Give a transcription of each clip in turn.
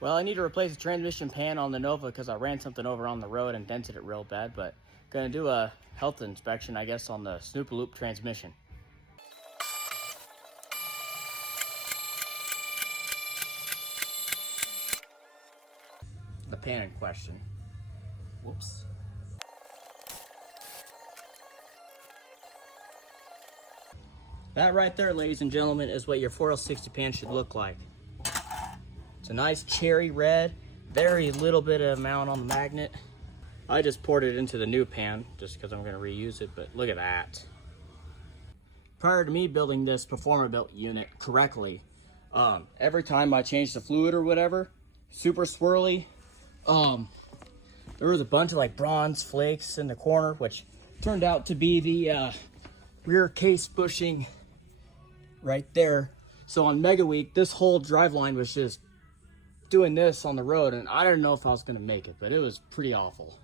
Well, I need to replace the transmission pan on the Nova because I ran something over on the road and dented it real bad, but gonna do a health inspection, I guess, on the Snoopaloop transmission. The pan in question. Whoops. That right there, ladies and gentlemen, is what your 4L60 pan should look like. It's a nice cherry red, very little bit of amount on the magnet. I just poured it into the new pan just because I'm going to reuse it, but look at that. Prior to me building this Performa-Built unit correctly, every time I changed the fluid or whatever, super swirly. There was a bunch of like bronze flakes in the corner, which turned out to be the rear case bushing right there. So on Mega Week, this whole driveline was just doing this on the road, and I didn't know if I was gonna make it, but it was pretty awful.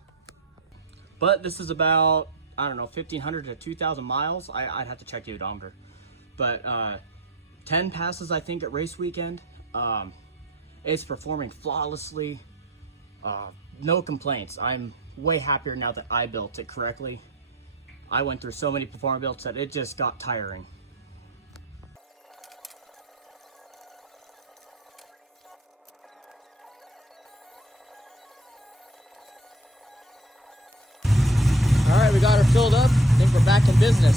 But this is about, I don't know, 1,500 to 2,000 miles. I'd have to check the odometer. But 10 passes, I think, at race weekend. It's performing flawlessly. No complaints. I'm way happier now that I built it correctly. I went through so many Performa-Builts that it just got tiring. All right, we got her filled up. I think we're back in business.